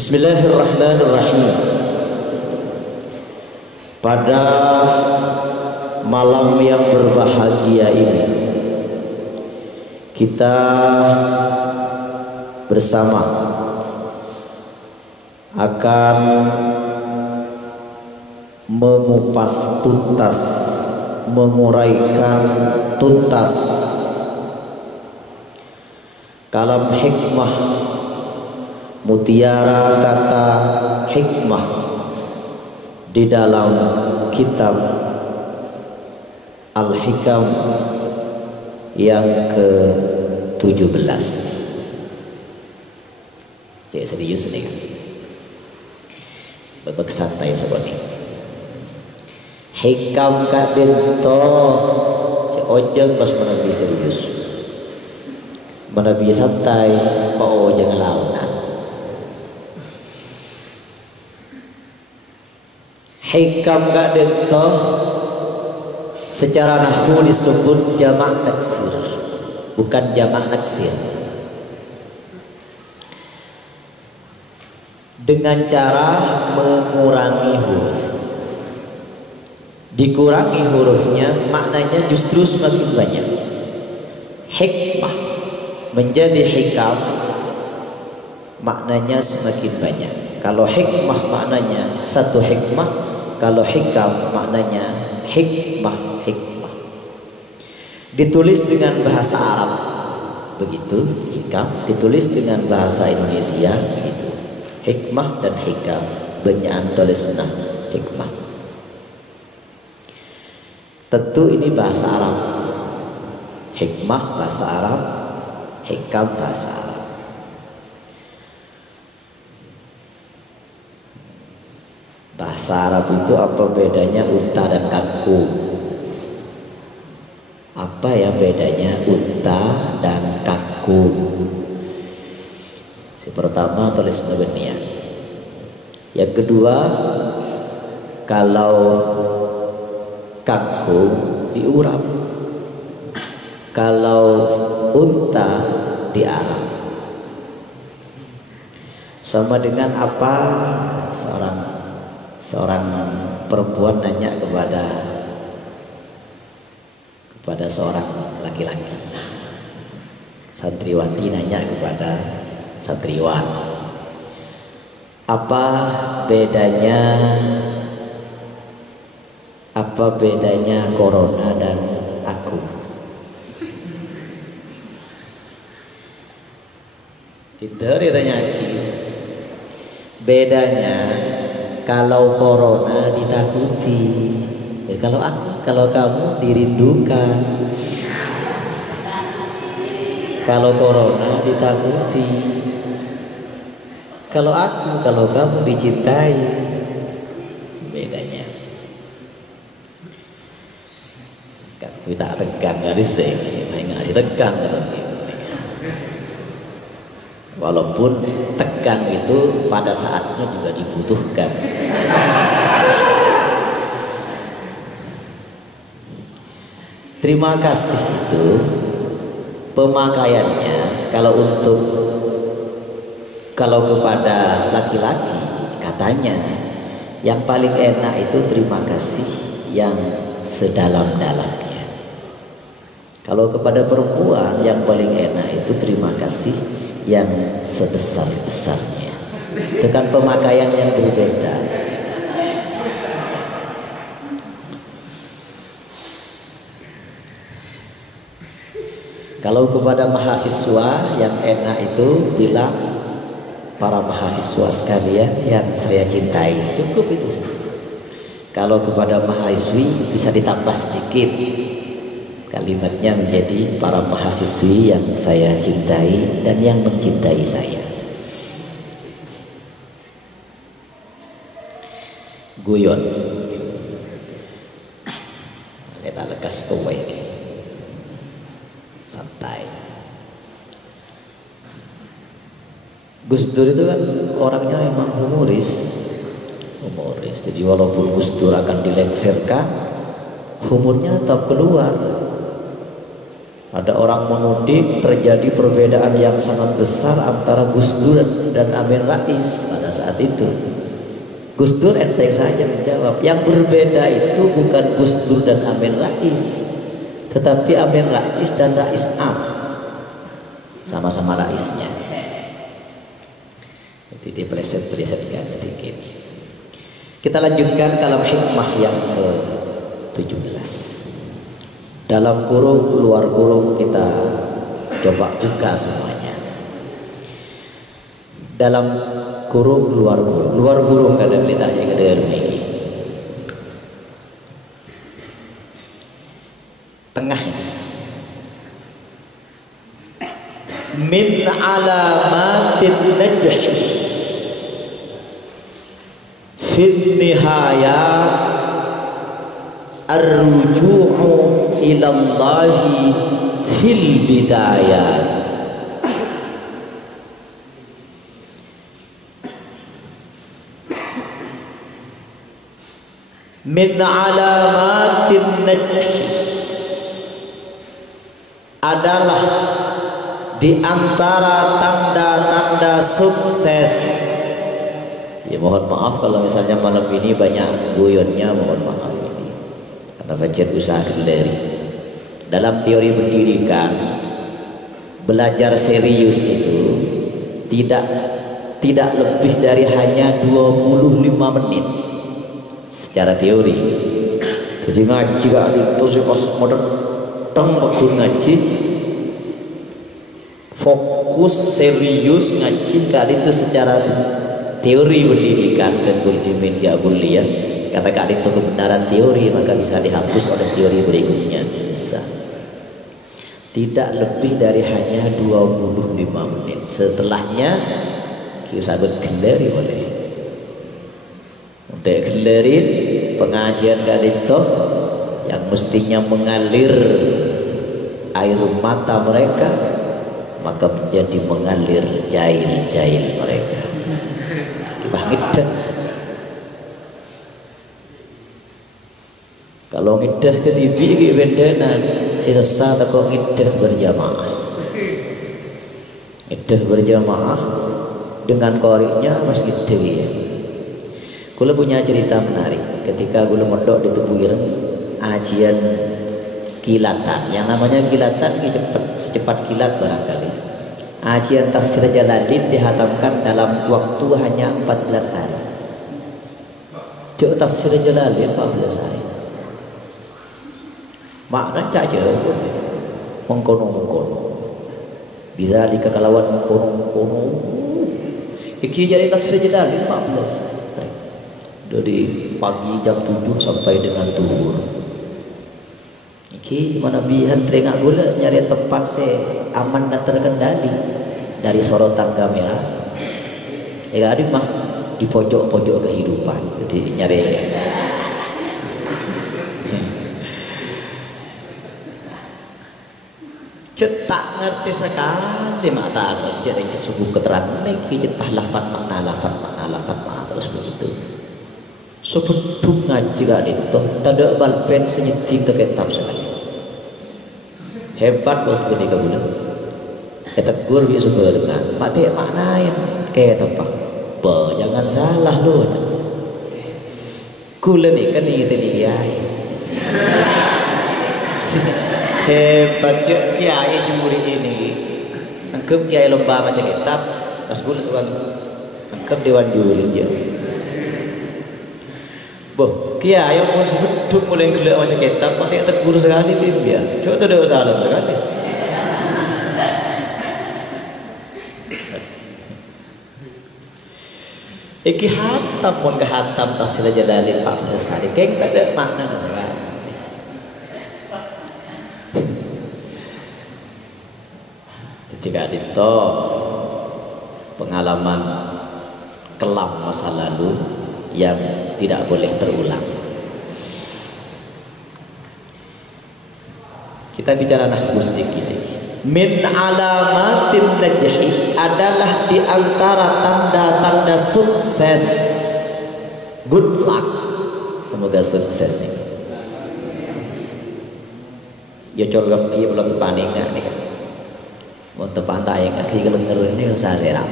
Bismillahirrahmanirrahim. Pada malam yang berbahagia ini kita bersama akan mengupas tuntas, menguraikan tuntas kalam hikmah, mutiara kata hikmah di dalam kitab Al-Hikam yang ke-17. Cek serius nih kan, babak santai seperti hikam kadento cek ojeng pas menabi serius, menabi santai pak ojeng launan. Hikam kadento secara nahwu disebut jamak taksir, bukan jamak naksir. Dengan cara mengurangi huruf, dikurangi hurufnya maknanya justru semakin banyak. Hikmah menjadi hikam maknanya semakin banyak. Kalau hikmah maknanya satu hikmah, kalau hikam maknanya hikmah. Ditulis dengan bahasa Arab begitu hikam, ditulis dengan bahasa Indonesia begitu hikmah dan hikam, benyaan tulisna hikmah. Tentu ini bahasa Arab, hikmah bahasa Arab, hikam bahasa Arab. Bahasa Arab itu apa bedanya unta dan kangkung? Apa ya bedanya unta dan kangkung? Si pertama tulis nabenia. Yang kedua, kalau kangkung diurap, kalau unta diarap. Sama dengan apa? Seorang perempuan nanya kepada seorang laki-laki, santriwati nanya kepada santriwan, apa bedanya corona dan aku? Tidak ditanya lagi. Bedanya kalau corona ditakuti, kalau kamu dirindukan. Kalau corona ditakuti, kalau kamu dicintai. Bedanya. Kita tegang kali sih, nggak ditegang. Walaupun tegang itu pada saatnya juga dibutuhkan. Terima kasih itu pemakaiannya kalau kepada laki-laki katanya yang paling enak itu terima kasih yang sedalam-dalamnya. Kalau kepada perempuan yang paling enak itu terima kasih yang sebesar-besarnya. Itu kan pemakaian yang berbeda. Kalau kepada mahasiswa yang enak itu bilang, para mahasiswa sekalian yang saya cintai, cukup itu. Kalau kepada mahasiswi bisa ditambah sedikit kalimatnya menjadi para mahasiswi yang saya cintai dan yang mencintai saya. Guyon kita lekas tuwe santai. Gus Dur itu kan orangnya memang humoris. Jadi walaupun Gus Dur akan dilengsarkan, humornya tetap keluar. Ada orang menuding terjadi perbedaan yang sangat besar antara Gus Dur dan Amin Rais pada saat itu. Gus Dur enteng saja menjawab, yang berbeda itu bukan Gus Dur dan Amin Rais, tetapi Amin Rais dan Rais Am, sama-sama raisnya. Jadi dipeleset-pelesetkan sedikit. Kita lanjutkan kalam hikmah yang ke-17. Dalam kurung, luar kurung kita coba buka semuanya. Dalam kurung, luar kurung kadang ditanya ke dalam ini. Tengah ini. Min alamatin najhi fil nihaya ar-ruju'u ilallahi fil bidayah. Min alamatin najhi adalah di antara tanda-tanda sukses. Ya mohon maaf kalau misalnya malam ini banyak guyonnya, mohon maaf ini karena baca usaha dari dalam teori pendidikan. Belajar serius itu tidak lebih dari hanya 25 menit secara teori. Jadi ngaji gak itu sih pas modern bagus ngaji, fokus serius ngaji kali itu secara teori pendidikan dan multimedia kuliah. Kata kali itu kebenaran teori maka bisa dihapus oleh teori berikutnya, bisa. Tidak lebih dari hanya 25 menit. Setelahnya kita bergeleri oleh untuk gelerin pengajian kali itu yang mestinya mengalir air mata mereka maka menjadi mengalir jail-jail mereka. Ngidah. Kalau ngidah ke TV ke bendenan sisa kok ngidah berjamaah. Ngidah berjamaah dengan koriknya Mas ngidah ya. Kula punya cerita menarik ketika kula mondok di Tubuh Ireng, ajian kilatan. Yang namanya kilatan ini secepat kilat barangkali. Ajian tafsir Jalaluddin dihatamkan dalam waktu hanya 14 hari. Cuk tafsir Jalaluddin 14 hari. Makna saja mengkono-mengkono. Bisa dikekalawan mengkono-mengkono. Iki jadi tafsir Jalaluddin 14 hari. Dari pagi jam 7 sampai dengan zuhur. Iki mana bihan teringak gula nyari tempat aman dan terkendali dari sorotan kamera. Ya ada mah di pojok-pojok kehidupan. Jadi nyari. Cetak ngerti sekali mata aku jadi sungguh keterangan lagi cetak lafaz makna terus begitu. Sebelum ngaji gak itu tanda balpen senyeting ke kitab sekali. Hebat waktu ketika gula tegur bisa dengan mati maknain kayak apa jangan salah lo gula nih kan tinggi hebat cek kiai juri ini angkep kiai lomba macam kitab pas gula tuan angkep dewan juri dia kiai yang pun sebut mulai gelak macam kitab mati tegur sekali dia coba tu dia salah sekali. Iki hatam pun ke hatam tafsir Jalaluddin 14 hari keng tak ada makna sekali. Ketika itu pengalaman kelam masa lalu yang tidak boleh terulang. Kita bicara nahwu sedikit. Min alamatin najhi adalah di antara tanda-tanda sukses. Good luck. Semoga sukses ini. ya col gapi belum tepani enggak nih kan mau tepan tayang kaki kelentar ini yang saya serap.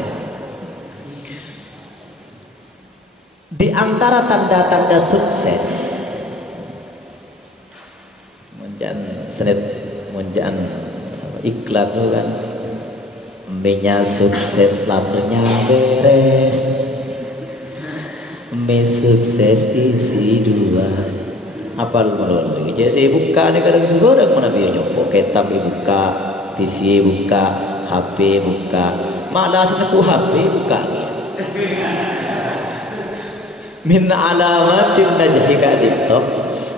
Di antara tanda-tanda sukses munjan senet munjan iklan itu kan menya sukses lapernya beres me sukses isi dua apa lu malu jadi saya buka nih kadang seorang mana biar jompo kitab buka TV buka HP buka mana seneku HP buka min alamatin najhi kadito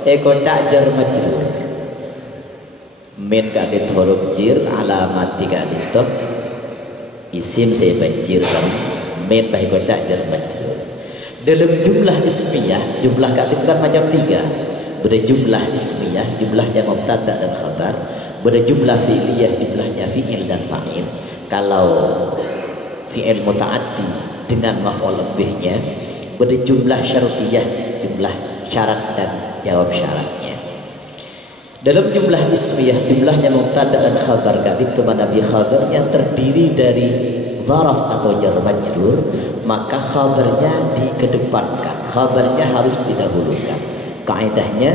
eko cajar majrur min kadit huruf jir alamat tiga kadito isim saya banjir sama min baik eko cajar majrur dalam jumlah ismiyah jumlah kadit kan macam tiga pada jumlah ismiyah jumlahnya mubtada dan khabar pada jumlah fi'liyah jumlahnya fi'il dan fa'il. Kalau fi'il muta'addi dengan maf'ul bihnya pada jumlah syartiyah jumlah syarat dan jawab syaratnya. Dalam jumlah ismiyah jumlahnya mubtada dan khabar itu mana bi khabarnya terdiri dari zaraf atau jar majrur maka khabarnya dikedepankan khabarnya harus didahulukan. Kaidahnya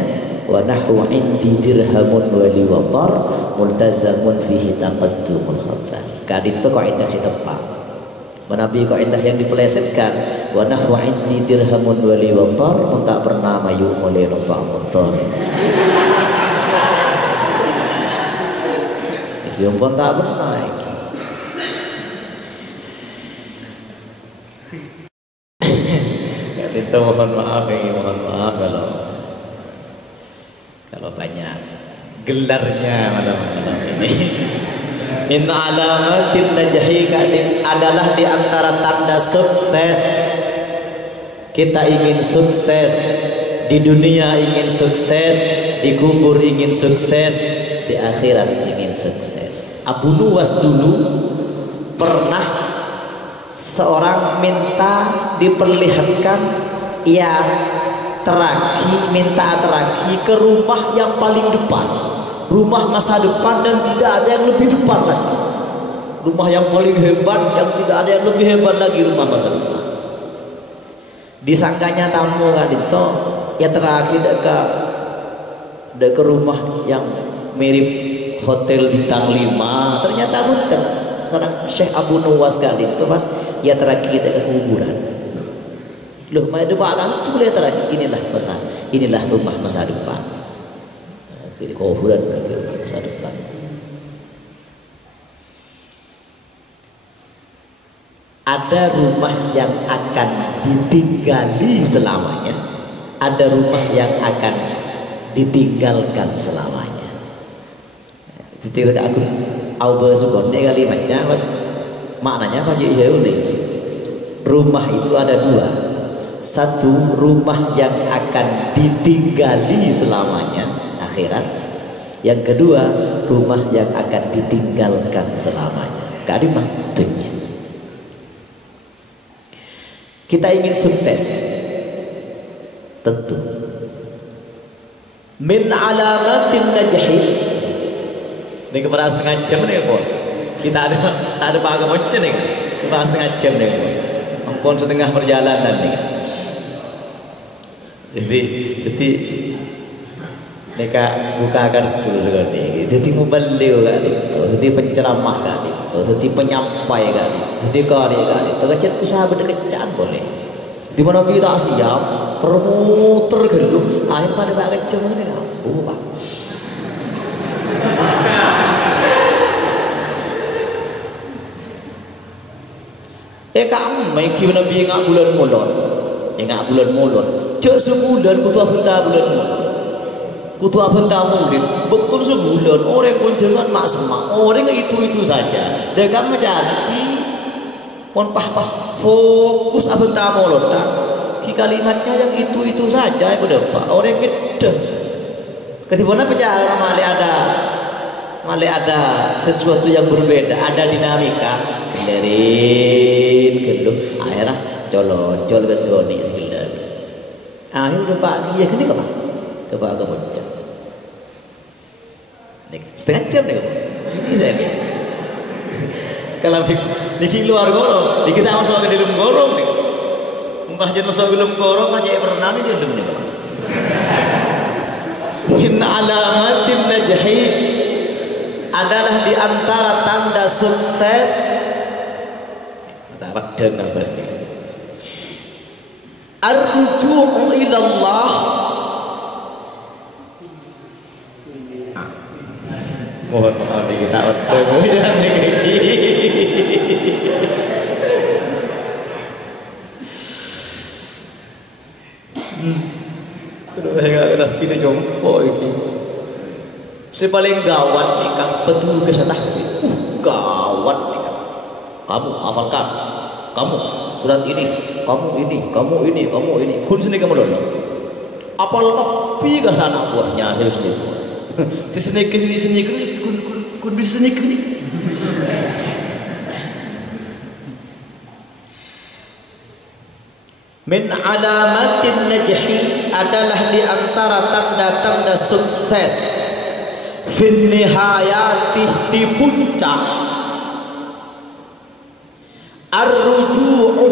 wa nahwu indi dirhamun wa liwatar multazamun fihi taqaddumul khabar. Kadito kaidah si tepat. Menabi kaidah yang dipelesetkan wa nahwu indi dirhamun wa liwatar tak pernah mayu oleh numpak motor. Iki pun tak pernah iki. Kadito mohon maaf ini mohon maaf kalau banyak gelarnya malam-malam ini. Inna alamatin najhi adalah di antara tanda sukses. Kita ingin sukses di dunia, ingin sukses di kubur, ingin sukses di akhirat, ingin sukses. Abu Nuwas dulu pernah seorang minta diperlihatkan minta teraki ke rumah yang paling depan, rumah masa depan dan tidak ada yang lebih depan lagi, rumah yang paling hebat yang tidak ada yang lebih hebat lagi, rumah masa depan. Disangkanya tamu kan itu ya terakhir ke rumah yang mirip hotel bintang 5, ternyata bukan. Seorang Syekh Abu Nuwas kali itu pas ya terakhir ke kuburan. Loh, mana doakan itu boleh teraki inilah rumah masa depan. Jadi kuburan berarti rumah masa depan. Ada rumah yang akan ditinggali selamanya, ada rumah yang akan ditinggalkan selamanya. Jadi aku auba sukonde kalimatnya mas maknanya apa jadi unik. Rumah itu ada dua. Satu, rumah yang akan ditinggali selamanya, akhirat. Yang kedua, rumah yang akan ditinggalkan selamanya, kalimah dunia. Kita ingin sukses, tentu min alamatin najhi. Ini kepada setengah jam nih kok. Kita tak ada pakai macam nih, kepada setengah jam nih kok. Ampun setengah perjalanan nih. Jadi mereka buka kartu sekali. Jadi mubalighh kan itu, jadi penceramah kan itu, jadi penyampai kan itu, jadi karya kan itu. Kecil usaha berdekecan boleh. Di mana kita siap, termuter geluh, akhir pada bagai kecil ini apa pak? Kamu main kau nabi ngak bulan mulon, ngak bulan mulon. Cek sebulan kutu abenta bulan mulon, kutu abenta murid. Betul sebulan orang kunjungan mak semak, orang itu saja. Dekat macam ki, pon pas fokus abenta mulon tak. Ki kalimatnya yang itu saja yang berdebat. Orang gede. Ketika perjalanan malah ada sesuatu yang berbeda, ada dinamika. Kenderin geluh akhirnya colocol ke sini sekilas akhirnya udah pagi ya kini kemana ke puncak setengah jam nih ini saya lihat kalau di luar gorong di kita masuk ke dalam gorong nih mbah jen masuk ke dalam gorong aja pernah nih dia dalam nih min alamatin najhi adalah di antara tanda sukses dengar pasti ar-ruju'u ila Allah. Mohon maaf kita otak jangan negeri. Terus saya kata video jompo ini. Si paling gawat nih kan petugas tahfidz. Gawat nih kan. Kamu hafalkan. Kamu surat ini, kamu ini, kamu ini, kamu ini. Kun sini kamu dulu. Apal kopi ke sana buahnya saya sendiri. Si seni kun bisa seni. Min alamatin najhi adalah di antara tanda-tanda sukses fin nihayatih di puncak ar-ruju'u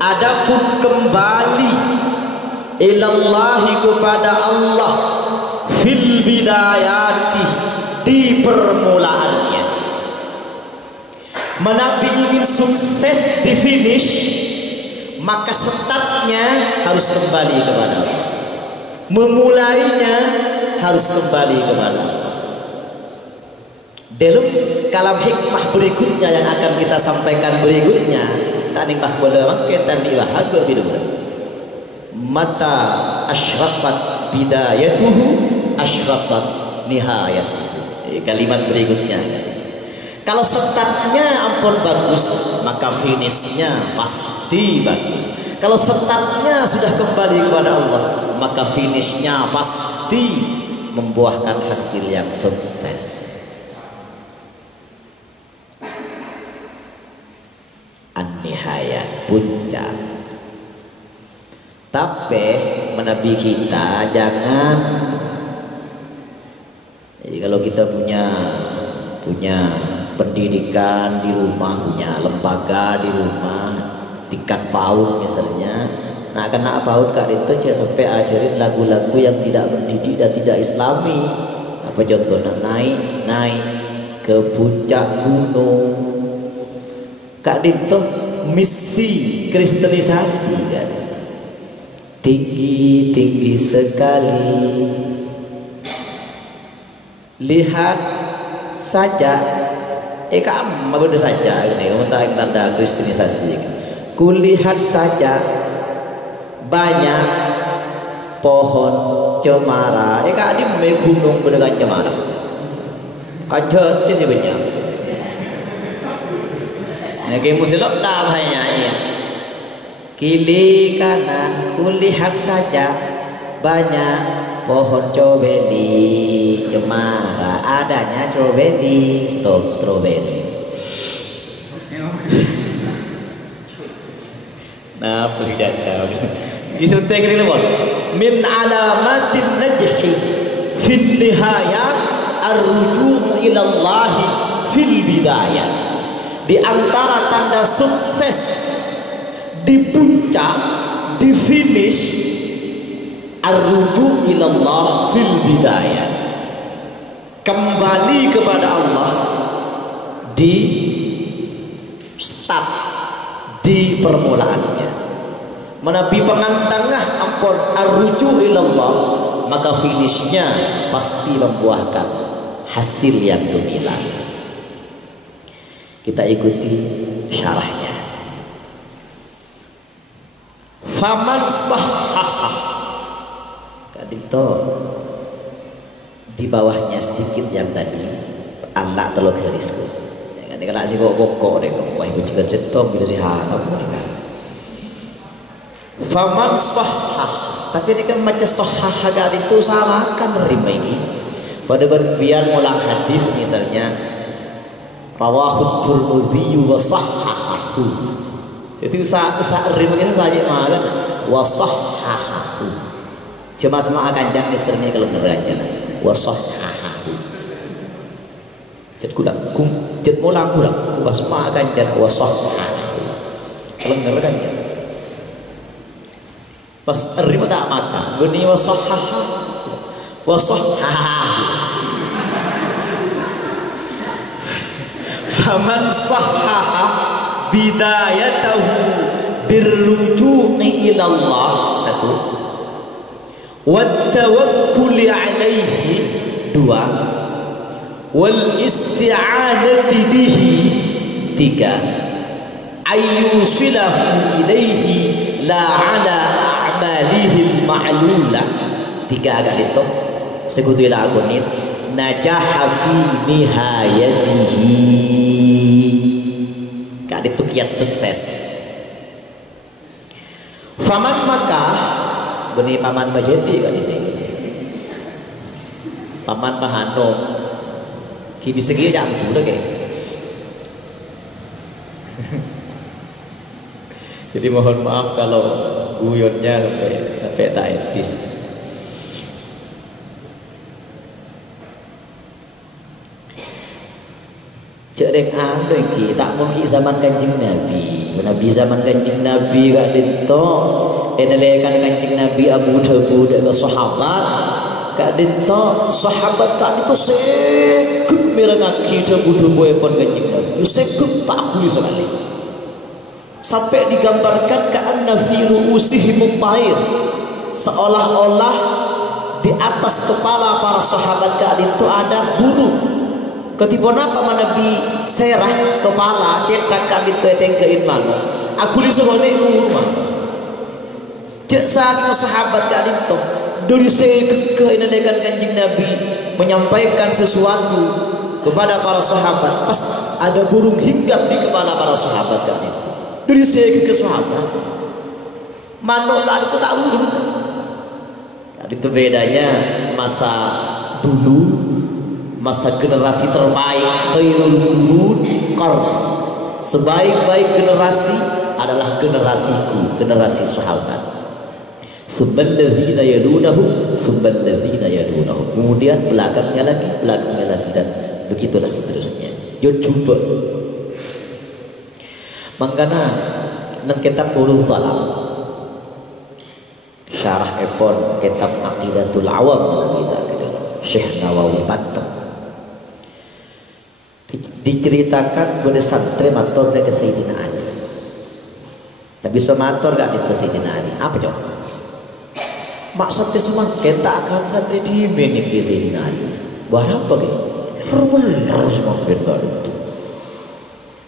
adapun kembali ilallahi kepada Allah fil bidayati di permulaannya. Menabi ingin sukses di finish maka startnya harus kembali kepada Allah, memulainya harus kembali kepada Allah. Dalam kalam hikmah berikutnya yang akan kita sampaikan berikutnya tadi mbah boleh mungkin tadi wahad biru mata asyraqat bidayatuhu asyraqat nihayatuhu. Kalimat berikutnya kalau startnya ampun bagus maka finishnya pasti bagus. Kalau startnya sudah kembali kepada Allah maka finishnya pasti membuahkan hasil yang sukses. An-nihayat puncak. Tapi menabi kita jangan kalau kita punya pendidikan di rumah, punya lembaga di rumah tingkat PAUD misalnya, nah kena PAUD kak itu sampai ajarin lagu-lagu yang tidak mendidik dan tidak islami. Apa contohnya? Naik ke puncak gunung kak itu misi kristenisasi kan, tinggi sekali, lihat saja kamu benar saja ini kamu tahu tanda kristenisasi. Kulihat saja banyak pohon cemara kak di gunung dengan cemara kajet sih banyak. Nah, kayak musilok lah bahaya ya. Kiri kanan kulihat saja banyak pohon stroberi cemara, adanya stroberi strawberry. Nah, pusing jajal. Disunting ini loh. Min alamatin najhi fil nihayat ar-ruju' ila Allah fil bidayah. Di antara tanda sukses di puncak, di finish, ar-ruju' ilallah fil bidayah, kembali kepada Allah di start, di permulaannya. Menabi pengantangah ampun ar-ruju' ilallah maka finishnya pasti membuahkan hasil yang gemilang. Kita ikuti syarahnya. Faman sahhaha. Kadito di bawahnya sedikit yang tadi anak telur garisku. Jangan dikena sih kok deh. Wah ibu juga jetong gitu sih faman sahhah. Tapi ini kan macam sahhah itu sama kan nerima ini. Pada berbiar mulang hadis misalnya rawahu Tirmidzi wa sahhahahu. Itu usaha rimnya saja makan wa sahhahahu. Cuma semua akan jangan disernya kalau ngerajan wa sahhahahu. Cet kula kum cet mulang kula wasma ganjar wasah. Kalau enggak ganjar. Pas rima tak makan, guni wasah. Faman sahhaha bidayatahu birruju'i ila Allah satu, wat tawakkuli alaihi dua, wal isti'anati bihi tiga, ayyusilahu ilaihi la ala a'malihi al-ma'lula tiga agak itu sekutu ila agunin najaha fi nihayatihi kak itu kiat sukses. Faman maka benih paman majedi kak itu paman pahano ki bisa gila jam tu dah kayak jadi mohon maaf kalau guyonnya sampai tak etis. Cek reng anu iki tak mungkin zaman Kanjeng Nabi. Nabi zaman Kanjeng Nabi gak ditok enelekan Kanjeng Nabi Abu Dawud ke sahabat gak ditok sahabat kan itu segep mirengaki debu-debu pun Kanjeng Nabi segep tak boleh sekali sampai digambarkan ka'anna fi ru'usihim at-tair seolah-olah di atas kepala para sahabat kali itu ada burung. Ketipu apa Nabi serah kepala cetak kali itu tengkein mana aku disuruh naik rumah cek saat sahabat kali itu dari sekeke inalekan Kanjeng Nabi menyampaikan sesuatu kepada para sahabat pas ada burung hinggap di kepala para sahabat kali itu dari sekeke sahabat mana kali itu tak burung kali itu bedanya masa dulu masa generasi terbaik khairul qurun qarni sebaik-baik generasi adalah generasiku generasi sahabat tsummal ladzina yalunahum tsummal ladzina yalunahum kemudian belakangnya lagi dan begitulah seterusnya yo coba mangkana nang kitab Ulul Salam syarah epon kitab Aqidatul Awam kita Syekh Nawawi Banten diceritakan pada santri matur ke Sayyidina Ali tapi sematur gak itu Sayyidina Ali apa cok maksudnya semua kita akan santri di ini ke Sayyidina Ali berapa ke benar semakin baru itu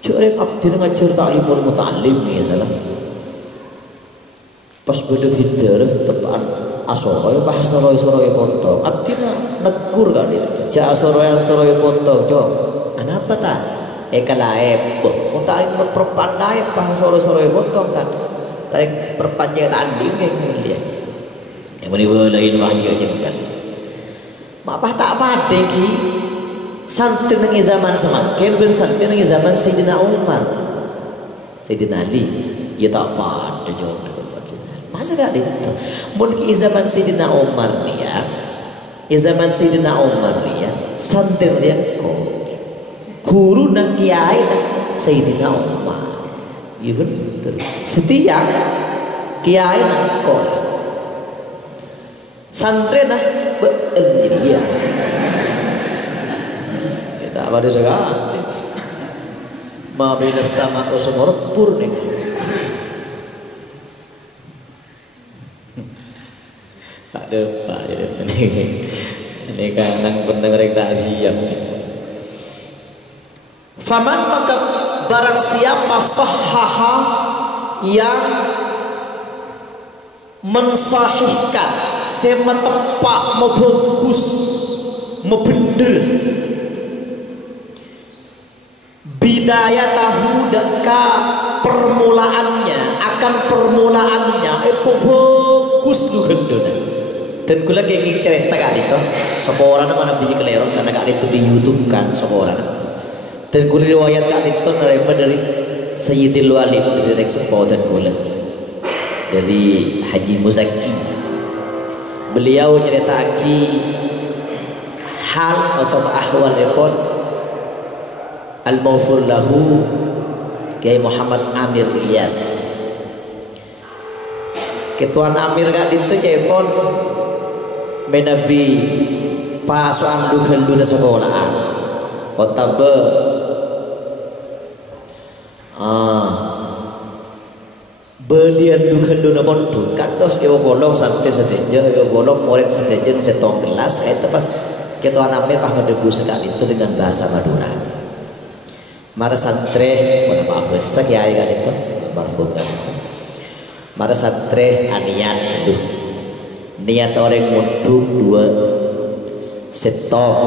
cok rek abdi ngajar ta'limul muta'allim nih salah pas beda hider tepaan asoroy bahasa roy potong abdi negur gak itu ja asoroy potong cok kenapa tak? Kalaib, tak perpandai pas sore potong tak, tak perpanjang tanding kayak kemudian. Yang mana lain wajib aja bukan. Apa tak apa ki? Santri nengi zaman semakin bersantri nengi zaman Sayyidina Umar, Sayyidina Ali, ya tak apa ada jawab. Masa gak itu? Mungkin zaman Sayyidina Umar nih ya, zaman Sayyidina Umar nih ya, santri dia kok. Guru nak kiai nak Sayyidina Umar, iya benar. Setiap kiai nak kol, santri nak beendirian. Kita apa dia sekali? Mabina sama osomor purni. Tak ada apa ini kan nang pendengar yang tak siap. Faman maka barang siapa sahhaha yang mensahihkan semetepak membungkus membender bidayatahu deka permulaannya akan permulaannya bagus lu gendona dan kula kayak cerita kan itu seorang mana biji keleron karena kan itu di YouTube kan seorang dan kula riwayat kan itu dari Sayyidil Walid dari Reksopo dan kula dari Haji Muzaki beliau nyeritaki hal atau ahwal epon al-maghfur lahu Kiai Muhammad Amir Ilyas. Ketuan Amir gak itu cepon menabi pasuan duhel duna sekolah otabe belian duhel duna pondok katos ewo bolong sampai seteja ewo bolong murid seteja setong gelas itu pas ketuan Amir pah mendebu sekali itu dengan bahasa Madura. Mara santre pada Pak Hafiz kiai kan itu marhum kan itu. Mara santre anian aduh niat orang munduk dua setong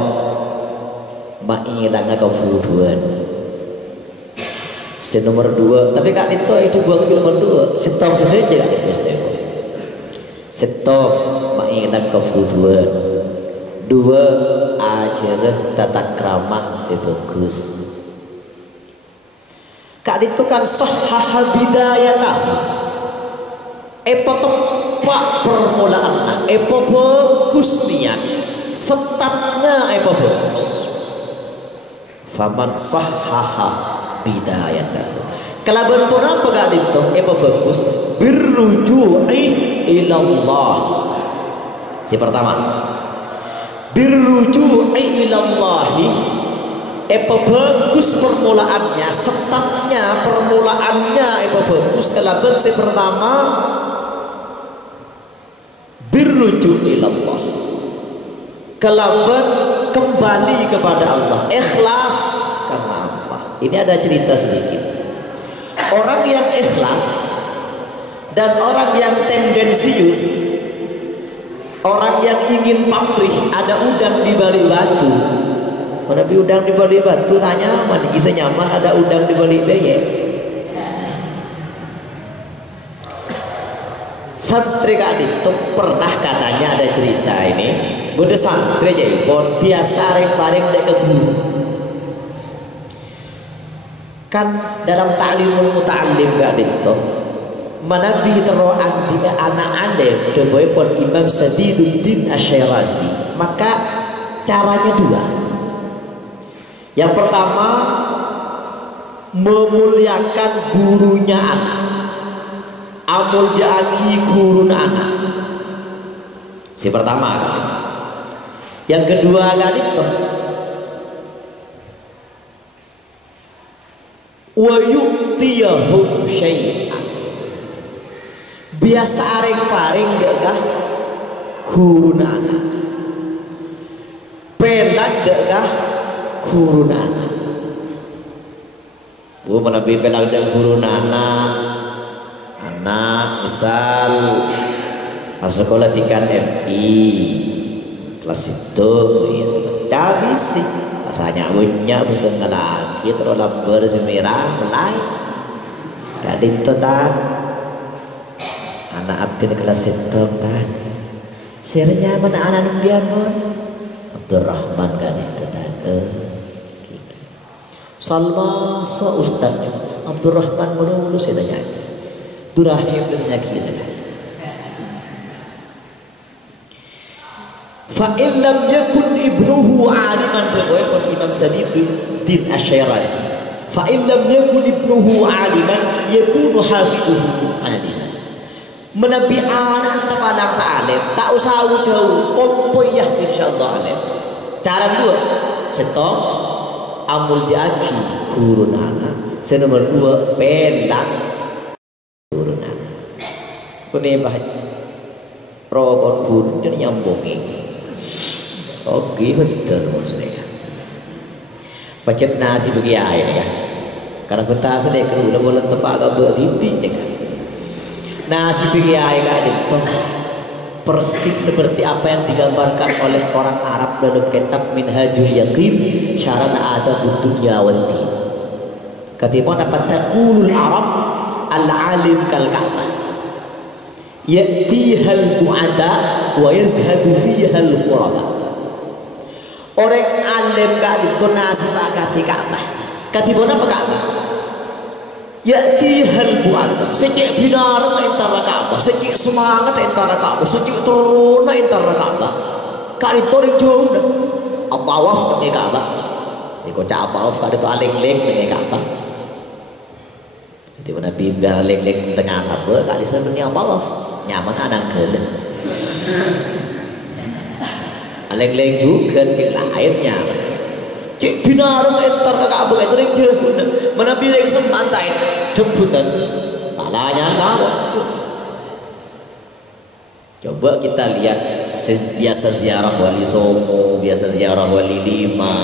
mailang kau fuduan nomor dua tapi kak itu gua kilo nomor dua setong saja kak itu setong mailang kau fuduan dua ajarah tata krama sebagus kak itu kan sahha bidayatah tepak permulaan bagus niat startnya bagus faman sahha bidayatah kalaban pun apa kak itu bagus birruju'i ilallah si pertama birruju'i ilallahi bagus permulaannya startnya permulaannya bagus kalaban si pertama birruju ilallah kalaban kembali kepada Allah ikhlas karena apa ini ada cerita sedikit orang yang ikhlas dan orang yang tendensius orang yang ingin pamrih ada udang di balik batu Nabi udang di balik batu tanya mana bisa nyaman ada udang di balik beyek santri kak itu pernah katanya ada cerita ini bude santri jadi pun biasa reng-pareng dek ke guru kan dalam ta'limul muta'allim kak itu manabi teroan di anak alim depoy pun Imam Sadiduddin Asy-Syirazi maka caranya dua yang pertama memuliakan gurunya anak amul ja'aki gurun anak si pertama kan itu yang kedua kan itu wa yu'tiyahum syai'an biasa areng-pareng dekah gurun anak penak dekah gurun anak bu menabi penak dekah gurun anak misal masuk sekolah tingkat MI kelas itu cabi sih rasanya punya betul lagi terus lamber semirang mulai kadin total anak abdi kelas itu kan sirnya mana anak numpian pun Abdurrahman kadin total Salma so ustadnya Abdurrahman mulu saya tanya Durahim bernyaki saja. Fa illam yakun ibnuhu aliman dawaipan Imam Sadiduddin Asy-Syirazi. Fa illam yakun ibnuhu aliman yakunu hafiduhu aliman. Menabi anak tapalang ta'alim tak usah jauh kompoyah insyaallah alim. Cara dua setong amul jaki gurun anak. Nomor dua penak turunan kuni bah rokok gurun jadi nyambungi oke betul maksudnya pacet nasi bagi air ya karena betul sedek udah boleh tepak agak bertitik kan nasi bagi air kan itu persis seperti apa yang digambarkan oleh orang Arab dalam kitab Minhajul Yaqin syarana adabud dunya wad din ketika dapat taqulul Arab al-alim kal-Ka'bah ya'tihal du'ada wa yazhadu fiha al-quraba orang alim kak itu nasib kati Ka'bah kati bona apa Ka'bah ya'tihal du'ada secik binar antara Ka'bah secik semangat antara Ka'bah secik turun antara Ka'bah kak itu orang jauh dah tawaf ke Ka'bah kocak apa kada tu aling-ling dengan apa. Jadi mana bimbang aling-ling tengah sabar kada sebenarnya apa nyaman anang gele. Aling-ling juga ke lainnya. Cik binarung entar ke kabung itu ring jehun. Mana bilang semantai jemputan. Palanya lawan. Coba kita lihat biasa ziarah Wali Songo, biasa ziarah Wali Lima,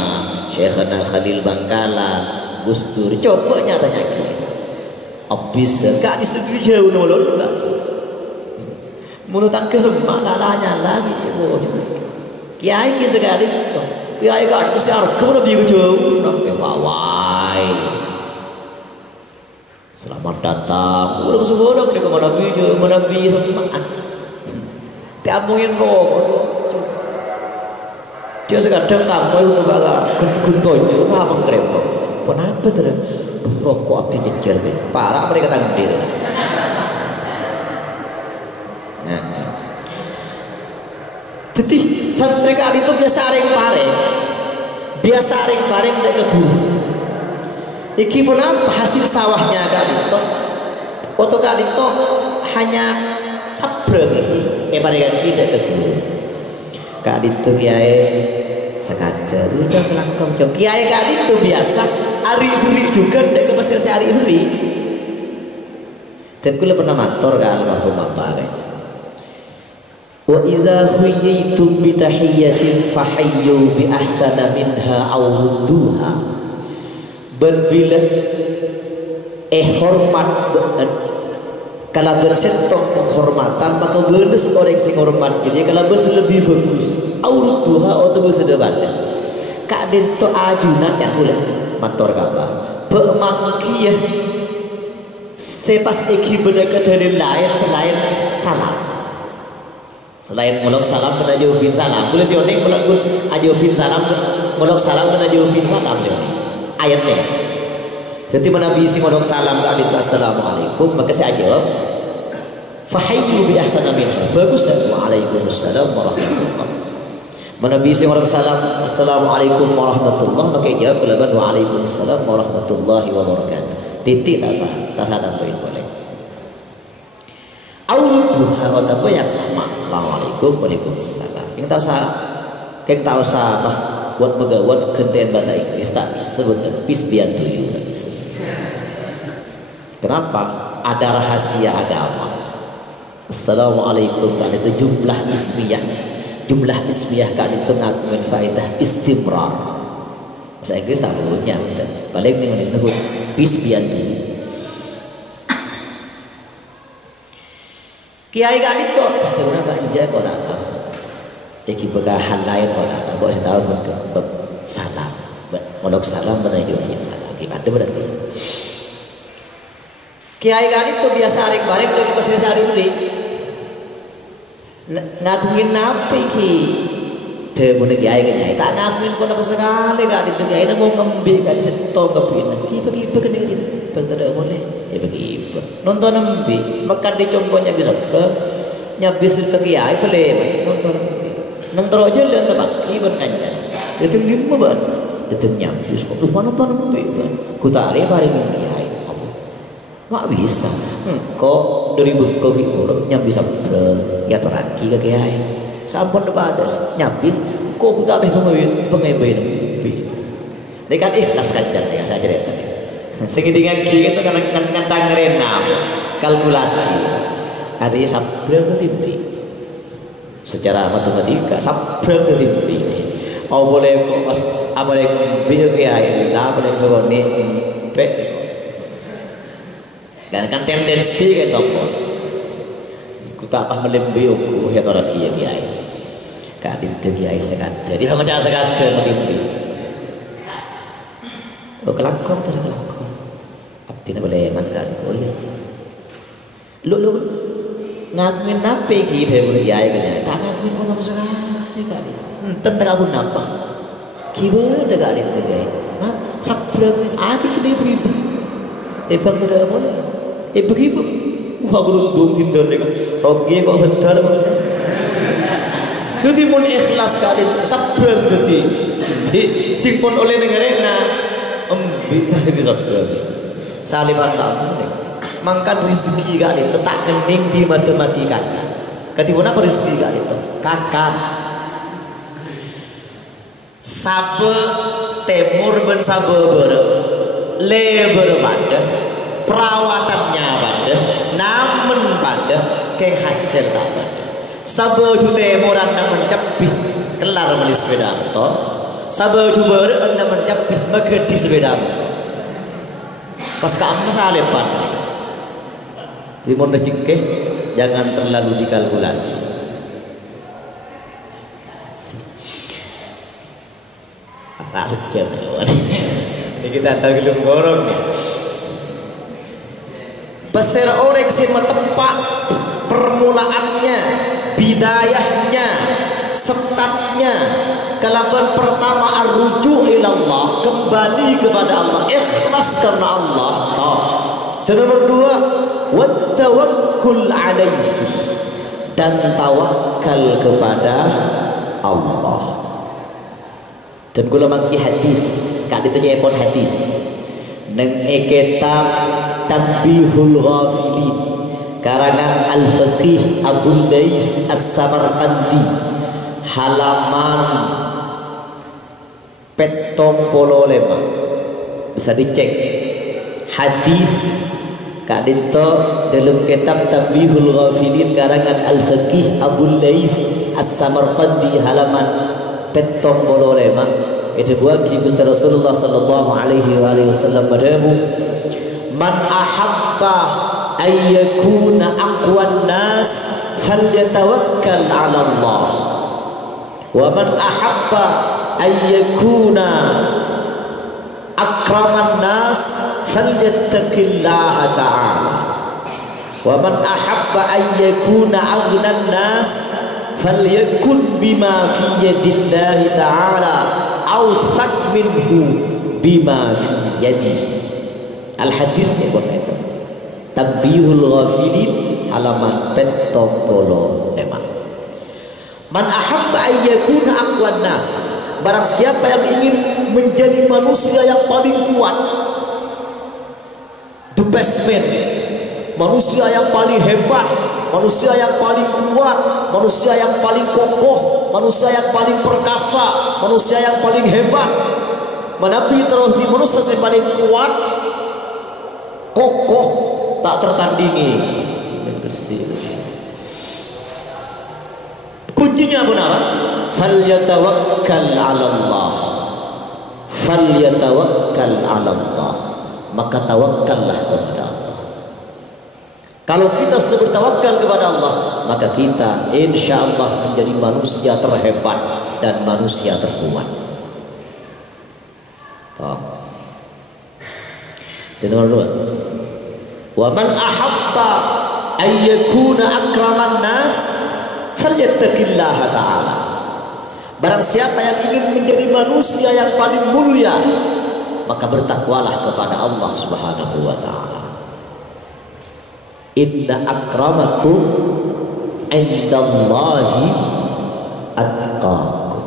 Syekhana Khalil Bangkalan, Gus Dur. Coba nyatanya ki. Abis gak disebut jauh nolol gak bisa. Menurut angka semua kalahnya lagi. Kiai ki sekali tu. Kiai kan tu siar kau lebih jauh. Nak bawai. Selamat datang. Orang semua orang ni kemana biju, mana biju semua. Tiap mungkin roh. Dia sekadang tamu yang baga kuntoy tu apa mengkerempok. Kenapa tu? Rokok abdi nyecer gitu. Parah mereka takdir. Jadi santri kali itu biasa areng-pareng. Biasa areng-pareng dek ke guru. Iki pun apa hasil sawahnya kali itu? Waktu kali itu hanya sabreng iki. Mereka tidak ke guru. Kali itu kiai sekadar udah melangkong jauh. Kiai kali itu biasa hari-hari juga dek ke pasir hari-hari. Dan kula pernah matur kan almarhum apa gitu. Wa idza huyyitum bi tahiyyatin fahayyu bi ahsana minha aw rudduha. Bila hormat kalau bersentong penghormatan maka beres orang sing hormat. Jadi kalau beres lebih bagus aw rudduha atau bersedebat. Kak dento ajuna can kula matur kapa. Pemangkiyah sepas iki bedekat dari lain selain salam. Selain mulak salam kena jawabin salam. Boleh sioning mulak ajawabin salam, mulak salam kena jawabin salam sioning. Ayatnya. Jadi Nabi si mulak salam kali itu assalamualaikum maka saya jawab fahayyu bi ahsana minha. Bagus ya. Waalaikumsalam warahmatullahi. Nabi si mulak salam assalamualaikum warahmatullahi maka jawab kelaban waalaikumsalam warahmatullahi wabarakatuh. Titik tak sadar poin boleh. Auluduha atau yang sama. Assalamualaikum waalaikumsalam. Yang tak usah pas buat megawat kenten bahasa Inggris tak sebut peace be unto you. Kenapa? Ada rahasia agama. Assalamualaikum kan itu jumlah ismiyah. Jumlah ismiyah kan itu ngakuin faedah istimrar. Bahasa Inggris tak punya. Paling nih peace be unto you. Kiai kan itu pasti orang belanja kau tak tahu. Jadi bagahan lain kau tak tahu. Kau saya tahu pun salam, mondok salam menunjukkan salam. Gimana berarti? Kiai kan itu biasa arek bareng dari pasir sehari-hari. Ngakungin napi ki. Demun kiai kenyai tak ngakungin pun apa sekali kan itu kiai nak ngembi kan setong kepina. Kipa kan itu. Tidak boleh ya begitu nonton nembi makan di contohnya bisa nyabis ke kiai boleh nonton aja lihat tabaki bernancan itu lima ban itu nyabis kok mana nonton nembi ban ku tarik hari kiai apa nggak bisa kok dari kau hibur nyabis ya teraki ke kiai sampun depadas nyabis kok ku tak pengebin nembi dekat ikhlas kajian ya saya cerita segitiga kiri itu karena ngentang rena kalkulasi ada yang sabrang ke timbi secara matematika sabrang ke timbi oh boleh kok pas apa yang biar kiai lah boleh soal ni pe dan kan tendensi kayak apa ku tak apa melembi aku ya orang kiai kadin tu kiai sekat jadi sama cara sekat melembi oh kelakon terkelakon tidak boleh mana oh iya lu ngakuin nape ki dia boleh kiai kenya tak ngakuin pun apa sekali kali tentang aku napa kibar dekat itu guys mak sabrang aki kene pribadi tebang tidak boleh begitu wah gerundung pintar dengan rogi kok bentar jadi mun ikhlas kali sabrang jadi Jingpun oleh negarena embi itu sabda saliman kamu mangkan rezeki gak itu tak kening di matematika ketipun apa rezeki gak itu kakak sabe temur ben sabe bere leber pada perawatannya pada namun pada ke hasil tak pada sabe ju temuran namun cepih kelar beli sepeda motor sabe ju bere namun cepih megedi sepeda motor pas kamu salepan timun rezeki jangan terlalu dikalkulasi. Tak sejam ini kita tahu gelung gorong nih besar orang sih tempat permulaannya bidayahnya startnya kelaban pertama arruju ilallah kembali kepada Allah ikhlas karena Allah nomor dua wattawakkul alaihi dan tawakal kepada Allah. Dan gula mangki hadis kak ditanya pun hadis neng kitab Tanbihul Ghafilin karangan Al-Faqih Abu Laith As-Samarqandi halaman petong polo lema bisa dicek hadis kak dito dalam kitab Tanbihul Ghafilin karangan Al-Faqih Abu Laith As-Samarqandi halaman petong polo lema itu buat Gusti Rasulullah sallallahu alaihi wasallam beremu man ahabba ayyakuna aqwan nas falyatawakkal 'ala Allah wa man ahabba ayyakuna akraman nas falyattaqillaha ta'ala wa man ahabba ayyakuna aghnan nas falyakun bima fi yadillahi ta'ala awsak minhu bima fi yadihi. Al-hadis cekon itu Tanbihul Ghafilin halaman petong polo lima. Man ahabba ayyakuna aqwan nas, barang siapa yang ingin menjadi manusia yang paling kuat, the best man, manusia yang paling hebat, manusia yang paling kuat, manusia yang paling kokoh, manusia yang paling perkasa, manusia yang paling hebat. Menabi terus di manusia yang paling kuat, kokoh, tak tertandingi. Kuncinya apa? Falyatawakkal 'ala Allah. Falyatawakkal 'ala Allah. Maka tawakkallah kepada Allah. Kalau kita sudah bertawakal kepada Allah, maka kita insya Allah menjadi manusia terhebat dan manusia terkuat. Nomor dua, wa man ahabba ayyakuna akraman nas falyattaqillaha ta'ala. Barang siapa yang ingin menjadi manusia yang paling mulia, maka bertakwalah kepada Allah Subhanahu wa ta'ala. Inna akramakum indallahi atqakum.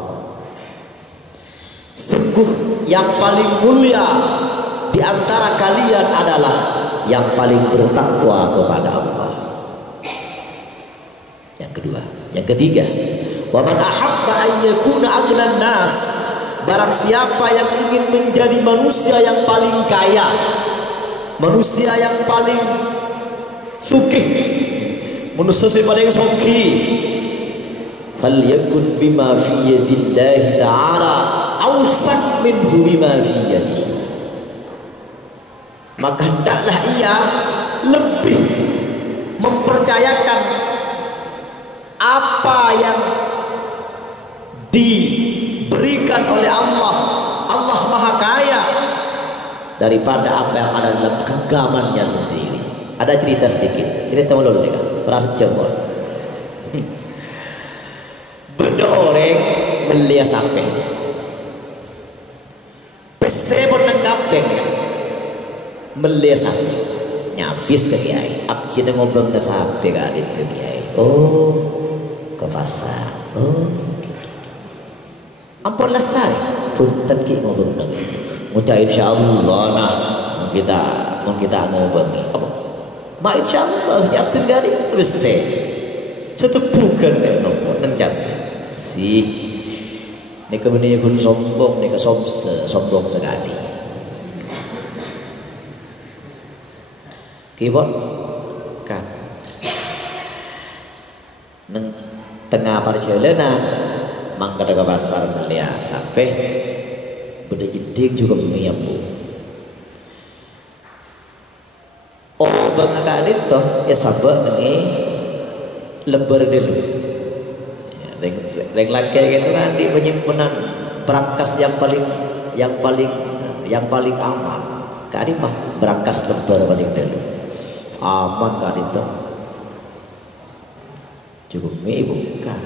Sungguh yang paling mulia di antara kalian adalah yang paling bertakwa kepada Allah. Yang kedua, yang ketiga, wa man ahabba ayyakuna aghnan nas, barang siapa yang ingin menjadi manusia yang paling kaya, manusia yang paling sugih, manusia yang paling sugih, falyakun bima fi yadillahi ta'ala awsak minhu bima fi yadihi. Maka hendaklah ia lebih mempercayakan apa yang diberikan oleh Allah. Allah Maha Kaya daripada apa yang ada dalam genggamannya sendiri. Ada cerita sedikit, cerita malu nih kan, prasetya bon. Benda orang melihat sampai peste pun nengkapeng ya, melihat sampai nyapis ke kiai, abjin ngobrol na sampai kali itu kiai. Oh, ke pasar. Oh, ampun lestari, punten ki ngobeng nang itu ngucap insyaallah nah kita ngobeng apa mak insyaallah ya tinggal terus setepukan nopo nang sih nika benih pun sombong nika sombong sekali kibon kan nang tengah perjalanan mangka ke pasar melihat sampai beda jedik juga menyambung oh bang kadit toh ya sabar nengi lebar dulu rek laki gitu kan di penyimpanan berangkas yang paling aman kadit mah berangkas lebar paling dulu aman kadit toh cukup mie buka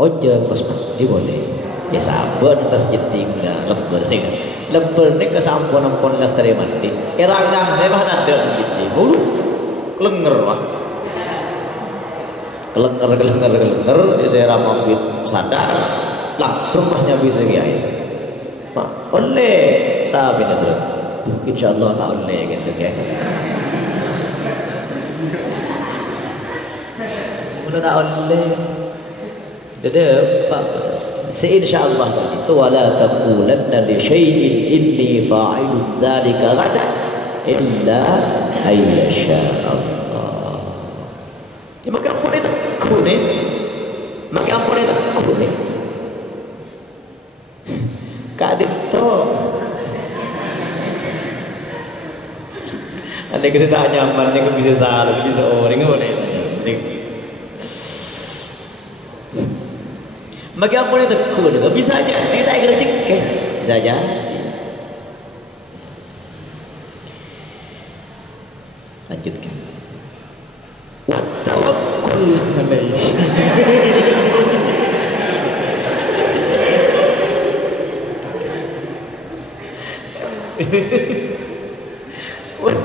ojo pas mandi boleh ya sabar atas jeding lah lebar nih kesampun ampun kas dari mandi ranggang saya mah tanda jeding dulu kelenger wah kelenger saya ramabit sadar langsung mah nyabi segiai mak oleh sahabat itu insyaallah tak oleh gitu ya udah tak oleh Pak insyaallah itu wala taqulanna li syai'in inni fa'ilun dzalika ghadan illa ayyasha Allah. Ya maka ampun itu kuning. Maka ampun itu kuning. Kadit to. Anda kita nyaman nih bisa salah bisa orang boleh. Maka ampun itu kuning. Bisa aja kita kira cek bisa aja. Lanjutkan. Tawakkul alaihi.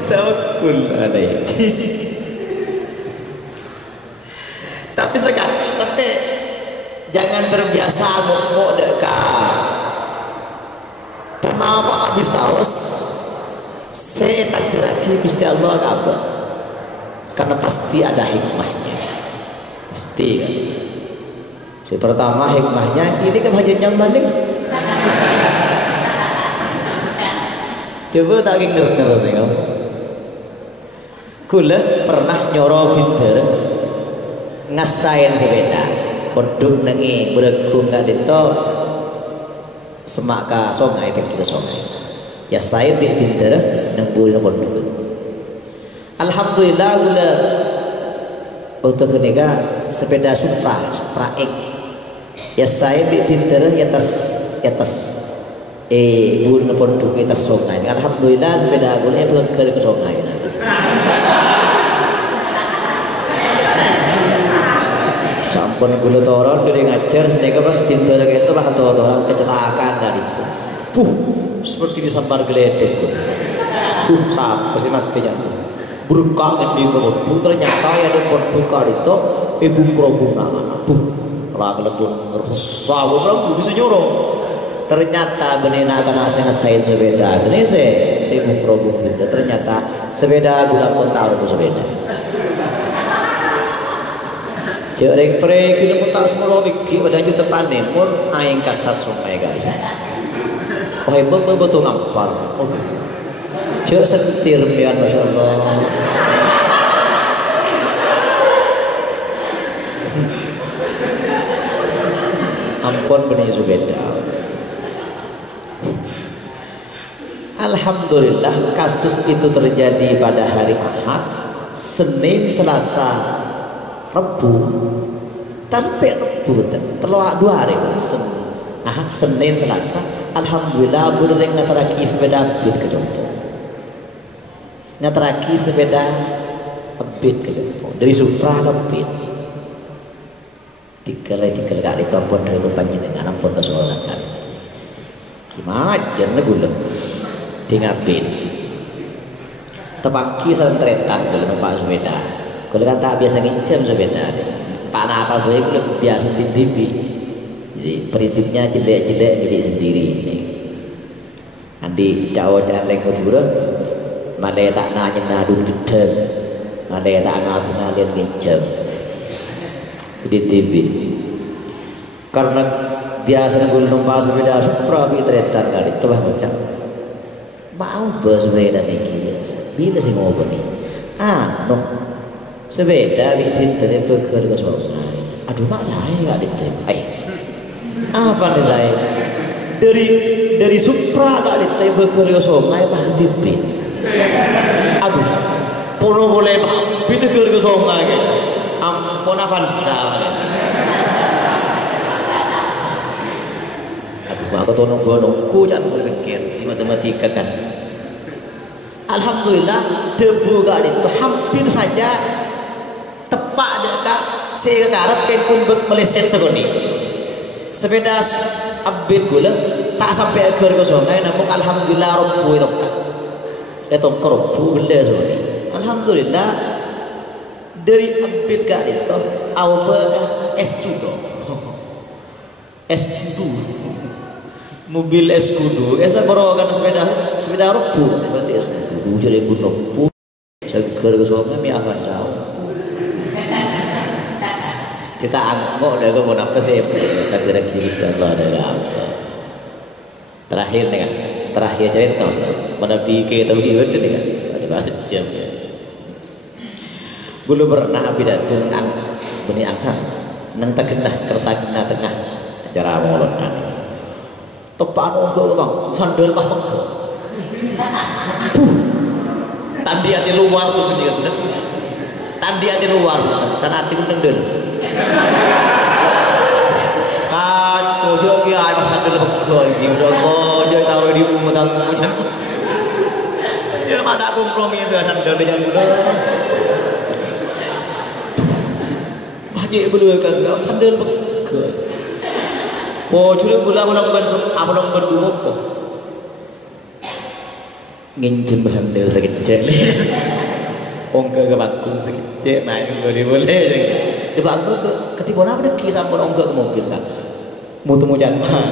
Tawakkul alaihi. Tapi jangan terbiasa ngomong dekat. Kenapa habis haus? Saya tak lagi Gusti Allah apa? Karena pasti ada hikmahnya. Pasti kan. Si pertama hikmahnya ini kan hanya nyaman nih. Coba tak ngerti nih kamu. Kula pernah nyoro pinter ngasain sepeda. Produk nangi beregung kan itu semak ke sungai pikir sungai. Ya saya di pinter nemburi produk. Alhamdulillah gula waktu ketika sepeda Supra X. Ya saya di pinter ya atas bun produk kita sungai. Alhamdulillah sepeda gula itu ke sungai. Sampun gula toron dari ngajar sedeka pas pinter kayak itu pak toron kecelakaan dari itu. Seperti disambar geledek. Sampai sih matinya. Berkah di kebun ternyata ya di kebun kali itu ibu kerobungan rakyat sawah orang bisa nyorong ternyata benar akan ngasain sepeda ini saya ibu kerobung itu ternyata sepeda gula pun tahu sepeda jarang pre kini pun tak semua wiki pada juta panen pun aing kasat sungai guys oh hebat betul ngampar cek setir pian masya Allah. Ampun benih sepeda. Alhamdulillah kasus itu terjadi pada hari Ahad, Senin, Selasa, Rabu. Sampai Rabu terlalu 2 hari Ahad, Senin, Selasa. Alhamdulillah bener ngataraki sepeda bit ke Jompo. Ngataraki sepeda bit ke Jompo. Dari Supra ke bit. tiga kali itu ampun dari panjenengan ampun ke sekolah kali. Gimana aja gula. Tingapin. Tepaki serentretan kalau numpak sepeda. Kalau kan tak biasa ngincam sepeda. Pak apa boleh kalau biasa di TV. Jadi prinsipnya jelek-jelek milik sendiri sini. Andi jauh jangan leng mutibura, mana tak nanya nadu lidem, mana tak ngaku ngalian gincam. Jadi TV. Karena biasa gue numpak sepeda Supra bitretan kali itu lah macam. Mau bersepeda nih bila sih mau beli? No sepeda bikin tadi peker ke sungai. Aduh mak saya nggak ditembak. Apa nih saya? Dari Supra gak ditembak ke sungai mah ditipin. Aduh, pono boleh mampir ke sungai gitu. Ampun Avanza. Aduh, aku tuh nunggu jangan berpikir di matematika kan. Alhamdulillah debu gak itu hampir saja tepat dekat sekarang pun meleset segini. Sepeda abid gula tak sampai ke sungai, namun alhamdulillah robu itu kan. Itu kerobu bela segini. Alhamdulillah dari abid gak itu awal S2 S2 mobil S2 esa borokan sepeda robu kan berarti S2 jadi pun robu seger ke sungai mi akan jauh kita anggok dah kau apa sih tak kira kisah Allah dah terakhir nih kan terakhir cerita mana pikir tahu kita nih kan ada bahasa jam ya gulu pernah pidato nang angsa beni angsa nang tagenah kertagenah tengah acara molon nani tepak onggok bang sandal mah mengko tandi hati luar tuh bener bener tandi hati luar kan hati bener kacau sih kiai pas sandal mengko ini Allah jadi tahu di rumah tanggung macam jadi mata kompromi sudah sandal di jalan muda Haji belum kan sandal mengko po curi gula apa dong berdua po ngincin sandal sekecil ongga ke bangku sekecil main boleh di bangku ketika apa deh kisah ongga ke mobil kan mutu jangan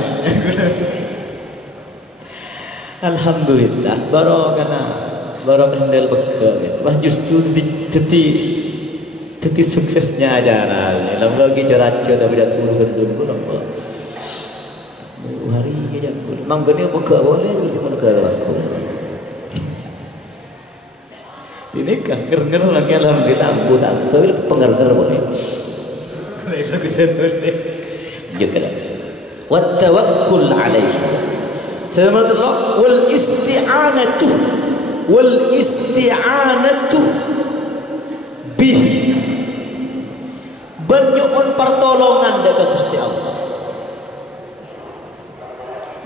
alhamdulillah barokah sandal bekal itu wah justru jadi suksesnya ajaran lama lagi coraco tapi dah turun dulu lama hari aja manggani bekal boleh di mana ke aku ini kan nger lagi alhamdulillah buta tapi pengar boleh lagi sentuh ni juga wa tawakkul alaihi subhanallah wal isti'anatu bih benyuun pertolongan dekat Gusti Allah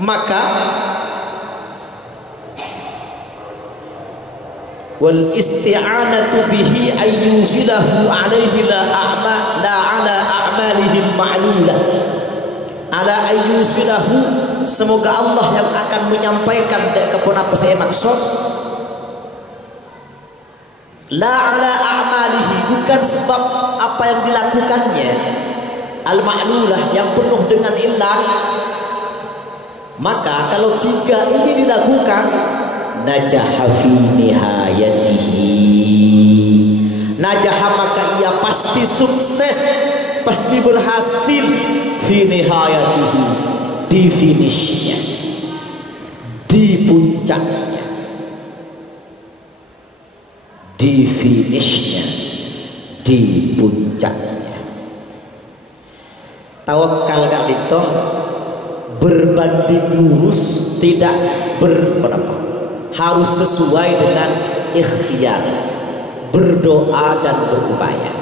maka wal isti'anatu bihi ayyusilahu alaihi la ala a'malihi al-ma'lulah ala ayyusilahu semoga Allah yang akan menyampaikan kepada apa saya maksud la ala a'malihi bukan sebab apa yang dilakukannya al-ma'lulah yang penuh dengan illah maka kalau tiga ini dilakukan najaha fi nihayatihi najaha maka ia pasti sukses pasti berhasil fi nihayatihi di finishnya di puncaknya di finishnya di puncaknya tawakal gak ditoh berbanding lurus tidak berpendapat harus sesuai dengan ikhtiar berdoa dan berupaya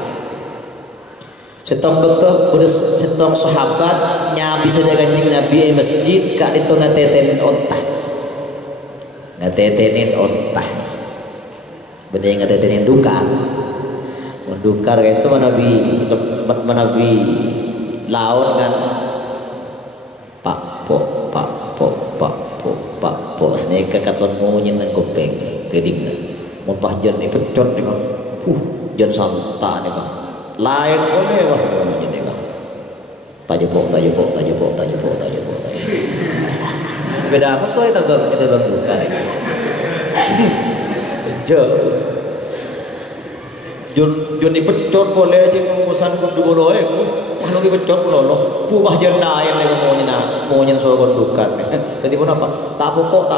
setong betul setong sahabatnya bisa dengan Nabi masjid kak itu ngatetenin ontah bener ngatetenin dukar mendukar itu menabi laut kan pak po seneka katon ngunyin nang kopeng keding mun pahjan ni pecot dengan jan santa ni kan lain boleh wah ngunyin ni kan tajepok. Sepeda motor itu bang, kita bang buka lagi. Jun dipecot boleh aja ngusan kudu loe ku. Kalau dipecot loh, buah jendain lagi mau nyen soal kondukan. Jadi pun apa? Tak pokok.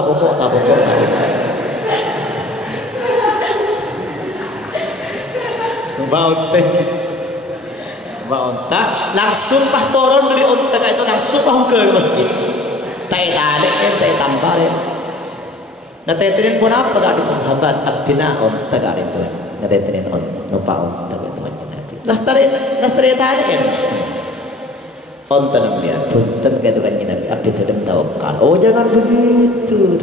Baunta langsung pah turun dari onta itu langsung pah ke masjid. Tai tarik tamparin. Nah teterin pun apa gak itu sahabat abdina onta gak itu. Nah teterin on numpak onta itu macam nabi. Lastari tarik kan. Onta nabi punten gitu kan nabi. Abdi tidak tawakal. Oh jangan begitu.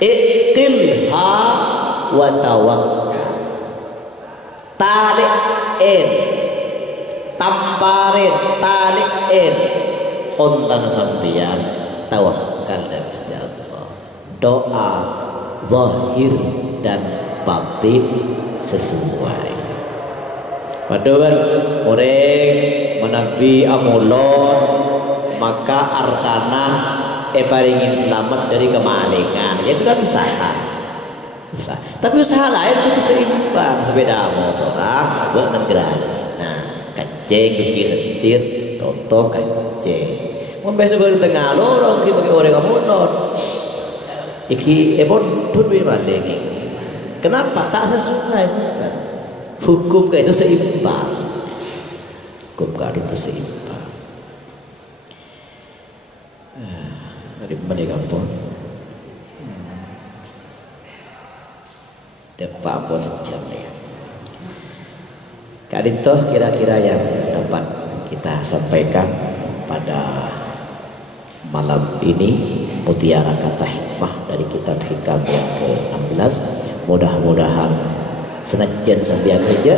Iqilha wa tawakkal. Talikin, tamparin, talikin. Onta sampeyan tawakal dan Gusti Allah. Doa zahir dan batin sesuai. Padahal orang menabi amulon maka artana paringin selamat dari kemalingan. Itu kan usaha. Tapi usaha lain itu seimbang. Sepeda motoran, sebuah dan gerasi. Nah, kaceng, kuci setir, toto kaceng. Membesok baru tengah lorong kita pakai orang kamu non. Iki pun bagaimana lagi? Kenapa tak sesuai? Hukum itu seimbang. Hukum itu seimbang. Dari mana kampung? Depan pun sejam ya. Kadito kira-kira yang dapat kita sampaikan pada malam ini, mutiara kata hikmah dari kitab hikam yang ke-16. Mudah-mudahan senajan sambil kerja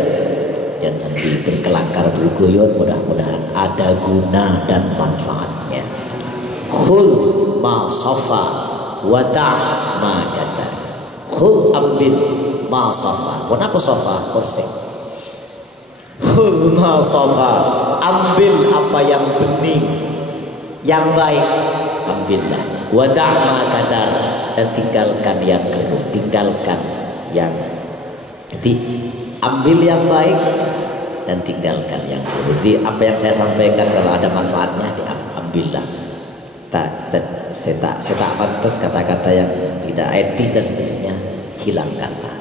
dan sambil berkelakar berguyur, mudah-mudahan ada guna dan manfaatnya. Khul ma safa wa ta' ma kata. Khul ambil ma safa. Kenapa safa? Korsek. Khul ma safa. Ambil apa yang bening, yang baik, ambillah. Wa ta' ma kata. Dan tinggalkan yang keruh, tinggalkan yang. Jadi ambil yang baik dan tinggalkan yang keruh. Jadi apa yang saya sampaikan kalau ada manfaatnya diambillah. Saya tak pantas kata-kata yang tidak etis dan seterusnya, hilangkanlah.